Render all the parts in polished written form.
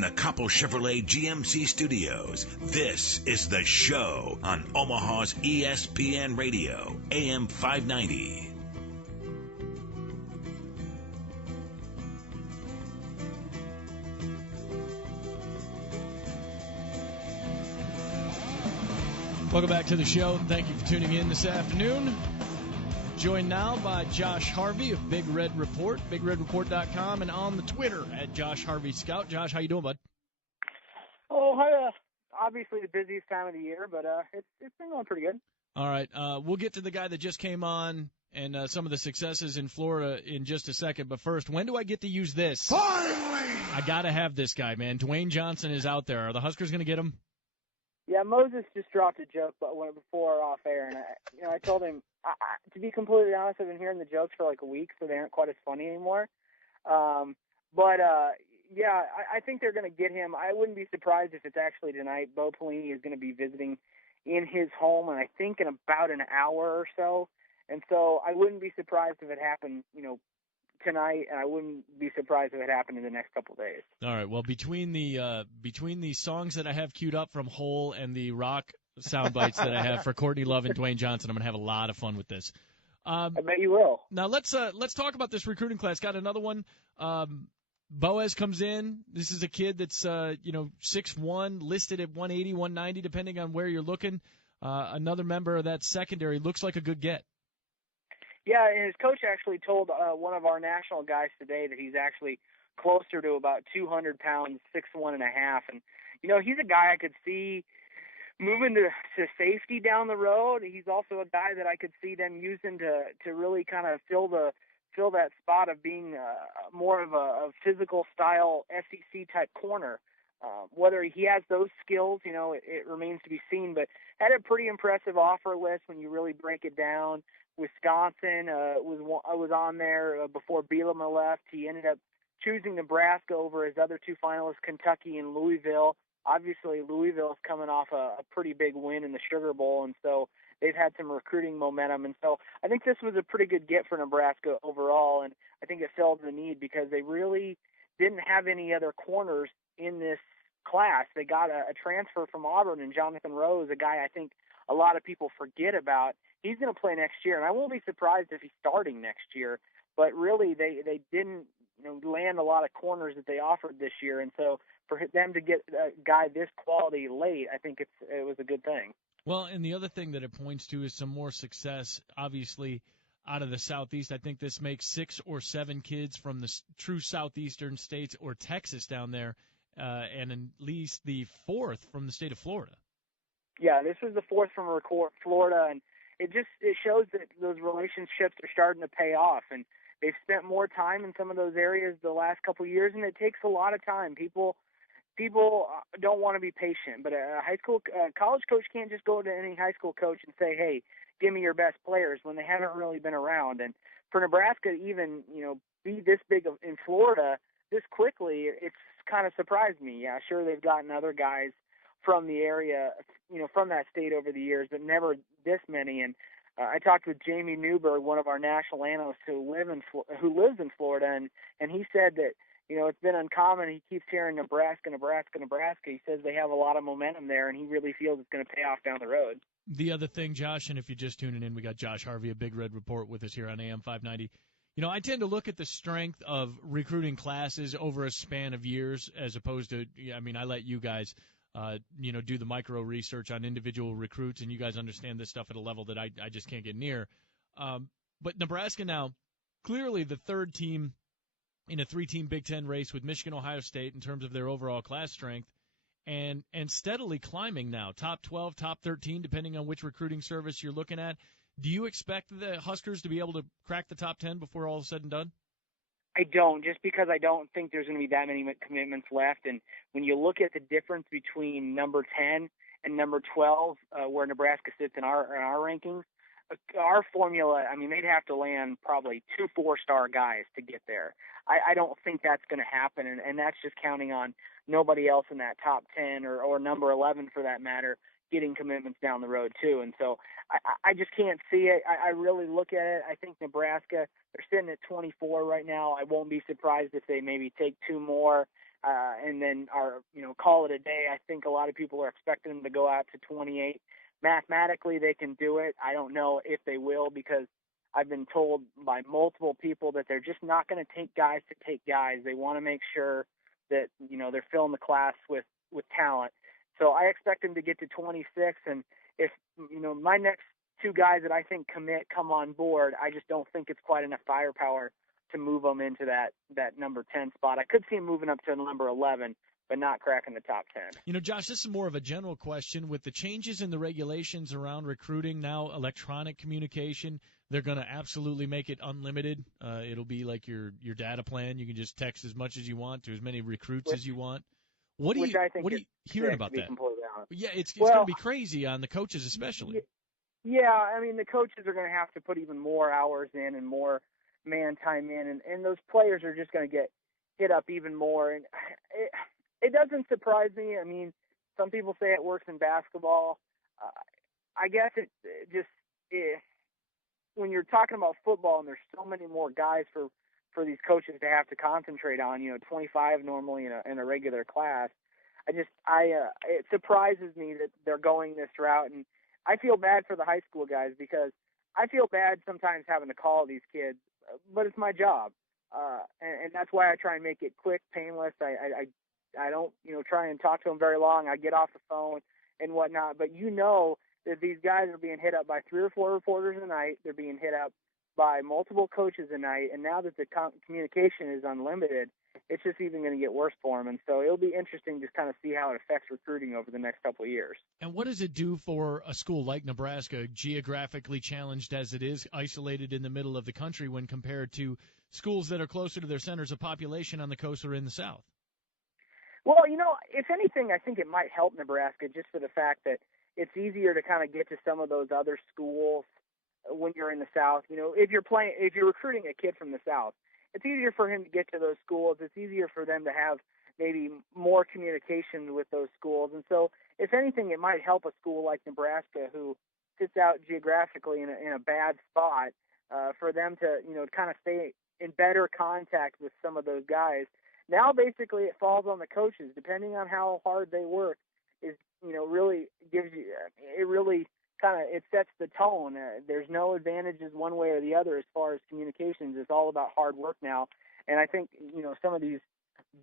from the Coppell Chevrolet GMC studios, this is The Show on Omaha's ESPN Radio, AM 590. Welcome back to the show. Thank you for tuning in this afternoon. Joined now by Josh Harvey of Big Red Report, BigRedReport.com, and on the Twitter at Josh Harvey Scout. Josh, how you doing, bud? Oh, hi. Obviously the busiest time of the year, but it's been going pretty good. All right. We'll get to the guy that just came on and some of the successes in Florida in just a second. But first, when do I get to use this? Finally! I got to have this guy, man. Dwayne Johnson is out there. Are the Huskers going to get him? Yeah, Moses just dropped a joke before off air, and I told him, to be completely honest, I've been hearing the jokes for like a week, so they aren't quite as funny anymore. Yeah, I think they're going to get him. I wouldn't be surprised if it's actually tonight. Bo Pelini is going to be visiting in his home, and I think in about an hour or so. And so I wouldn't be surprised if it happened, tonight, and I wouldn't be surprised if it happened in the next couple of days. All right. Well, between the songs that I have queued up from Hole and the rock sound bites that I have for Courtney Love and Dwayne Johnson, I'm going to have a lot of fun with this. I bet you will. Now let's talk about this recruiting class. Got another one. Boaz comes in. This is a kid that's 6'1", listed at 180, 190, depending on where you're looking. Another member of that secondary, looks like a good get. Yeah, and his coach actually told one of our national guys today that he's actually closer to about 200 pounds, 6'1 and a half. And, he's a guy I could see moving to safety down the road. He's also a guy that I could see them using to really kind of fill that spot of being more of a physical style SEC-type corner. Whether he has those skills, it remains to be seen. But had a pretty impressive offer list when you really break it down. Wisconsin was on there before Bielema left. He ended up choosing Nebraska over his other two finalists, Kentucky and Louisville. Obviously, Louisville's coming off a pretty big win in the Sugar Bowl, and so they've had some recruiting momentum. And so I think this was a pretty good get for Nebraska overall, and I think it filled the need because they really didn't have any other corners in this class. They got a transfer from Auburn, and Jonathan Rose, a guy I think a lot of people forget about. He's going to play next year, and I won't be surprised if he's starting next year. But really, they didn't land a lot of corners that they offered this year, and so for them to get a guy this quality late, I think it was a good thing. Well, and the other thing that it points to is some more success, obviously, out of the Southeast. I think this makes 6 or 7 kids from the true Southeastern states or Texas down there, and at least the 4th from the state of Florida. Yeah, this was the 4th from Florida, and it shows that those relationships are starting to pay off, and they've spent more time in some of those areas the last couple of years, and it takes a lot of time. People don't want to be patient, but a college coach can't just go to any high school coach and say, "Hey, give me your best players," when they haven't really been around. And for Nebraska to even be this big in Florida this quickly, it's kind of surprised me. Yeah, sure, they've gotten other guys from the area, from that state over the years, but never this many. And I talked with Jamie Newberg, one of our national analysts who lives in Florida, and he said that it's been uncommon. He keeps hearing Nebraska. He says they have a lot of momentum there, and he really feels it's going to pay off down the road. The other thing, Josh, and if you're just tuning in, we got Josh Harvey, a Big Red Report, with us here on AM 590. I tend to look at the strength of recruiting classes over a span of years as opposed to, I let you guys do the micro research on individual recruits, and you guys understand this stuff at a level that I just can't get near. But Nebraska now, clearly the third team in a 3-team Big Ten race with Michigan, Ohio State in terms of their overall class strength, and steadily climbing now, top 12, top 13, depending on which recruiting service you're looking at. Do you expect the Huskers to be able to crack the top 10 before all is said and done? I don't, just because I don't think there's going to be that many commitments left. And when you look at the difference between number 10 and number 12, where Nebraska sits in our rankings, our formula, they'd have to land probably 2 4-star guys to get there. I don't think that's going to happen, and that's just counting on nobody else in that top 10 or number 11, for that matter, getting commitments down the road too. And so I just can't see it. I really look at it. I think Nebraska, they're sitting at 24 right now. I won't be surprised if they maybe take 2 more. and then call it a day. I think a lot of people are expecting them to go out to 28. Mathematically, they can do it. I don't know if they will, because I've been told by multiple people that they're just not going to take guys to take guys. They want to make sure that, they're filling the class with talent. So I expect them to get to 26. And if, my next two guys that I think come on board, I just don't think it's quite enough firepower to move them into that number 10 spot. I could see them moving up to number 11, but not cracking the top 10. Josh, this is more of a general question. With the changes in the regulations around recruiting, now electronic communication, they're going to absolutely make it unlimited. It'll be like your data plan. You can just text as much as you want to as many recruits as you want. What are you hearing about that? Yeah, it's going to be crazy on the coaches especially. Yeah, I mean, the coaches are going to have to put even more hours in and more man time in, and those players are just going to get hit up even more. And it doesn't surprise me. I mean, some people say it works in basketball. I guess it just when you're talking about football and there's so many more guys for these coaches to have to concentrate on, 25 normally in a regular class. It surprises me that they're going this route, and I feel bad for the high school guys, because I feel bad sometimes having to call these kids, but it's my job, and that's why I try and make it quick, painless. I don't try and talk to them very long. I get off the phone and whatnot, but that these guys are being hit up by 3 or 4 reporters a night. They're being hit up by multiple coaches a night, and now that the communication is unlimited, it's just even going to get worse for them. And so it'll be interesting to kind of see how it affects recruiting over the next couple of years. And what does it do for a school like Nebraska, geographically challenged as it is, isolated in the middle of the country, when compared to schools that are closer to their centers of population on the coast or in the South? Well, if anything, I think it might help Nebraska just for the fact that it's easier to kind of get to some of those other schools when you're in the South. If you're recruiting a kid from the South, it's easier for him to get to those schools. It's easier for them to have maybe more communication with those schools. And so, if anything, it might help a school like Nebraska, who sits out geographically in a bad spot, for them to, kind of stay in better contact with some of those guys. Now, basically, it falls on the coaches, depending on how hard they work. Really gives you, it really kind of, it sets the tone. There's no advantages one way or the other as far as communications. It's all about hard work now. And I think, some of these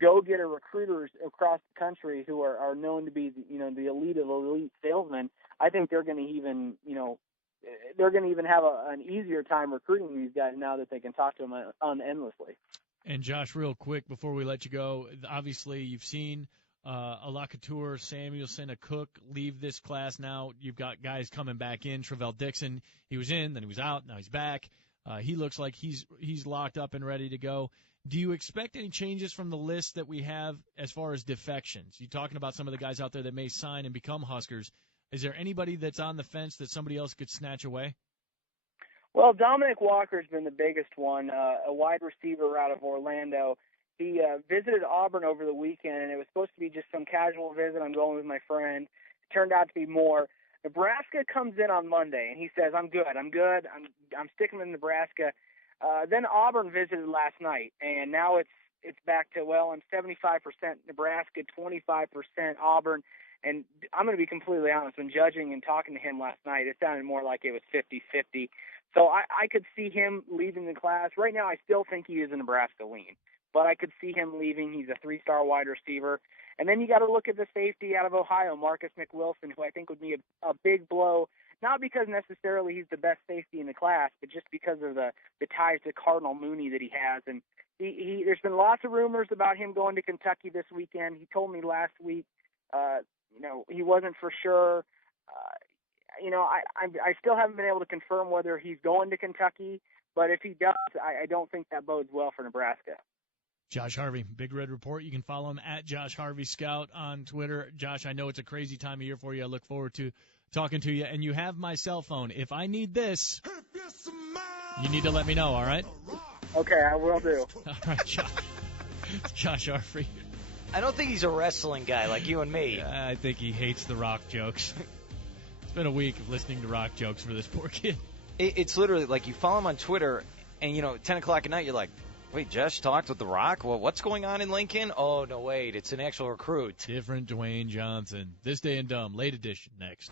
go-getter recruiters across the country who are known to be, the elite of elite salesmen, I think they're going to even, have an easier time recruiting these guys now that they can talk to them endlessly. And Josh, real quick before we let you go, obviously you've seen a Lacouture, Samuelson, a Cook leave this class. Now you've got guys coming back in. Travell Dixon, he was in, then he was out, now he's back. He looks like he's locked up and ready to go. Do you expect any changes from the list that we have as far as defections? You're talking about some of the guys out there that may sign and become Huskers. Is there anybody that's on the fence that somebody else could snatch away? Well, Dominic Walker's been the biggest one, a wide receiver out of Orlando. He visited Auburn over the weekend, and it was supposed to be just some casual visit. I'm going with my friend. It turned out to be more. Nebraska comes in on Monday, and he says, I'm good. I'm sticking with Nebraska. Then Auburn visited last night, and now it's back to, I'm 75% Nebraska, 25% Auburn. And I'm going to be completely honest, when judging and talking to him last night, it sounded more like it was 50-50. So I could see him leaving the class. Right now, I still think he is a Nebraska lean, but I could see him leaving. He's a 3-star wide receiver. And then you got to look at the safety out of Ohio, Marcus McWilson, who I think would be a big blow, not because necessarily he's the best safety in the class, but just because of the ties to Cardinal Mooney that he has. And there's been lots of rumors about him going to Kentucky this weekend. He told me last week, he wasn't for sure. I still haven't been able to confirm whether he's going to Kentucky, but if he does, I don't think that bodes well for Nebraska. Josh Harvey, Big Red Report. You can follow him at Josh Harvey Scout on Twitter. Josh, I know it's a crazy time of year for you. I look forward to talking to you. And you have my cell phone. If I need this, you need to let me know, all right? Okay, I will do. All right, Josh. Josh Harvey. I don't think he's a wrestling guy like you and me. I think he hates the rock jokes. It's been a week of listening to rock jokes for this poor kid. It's literally like you follow him on Twitter, and, 10 o'clock at night, you're like, Wait, Josh talked with The Rock? Well, what's going on in Lincoln? Oh, no, wait. It's an actual recruit. Different Dwayne Johnson. This Day in Dumb, late edition, next.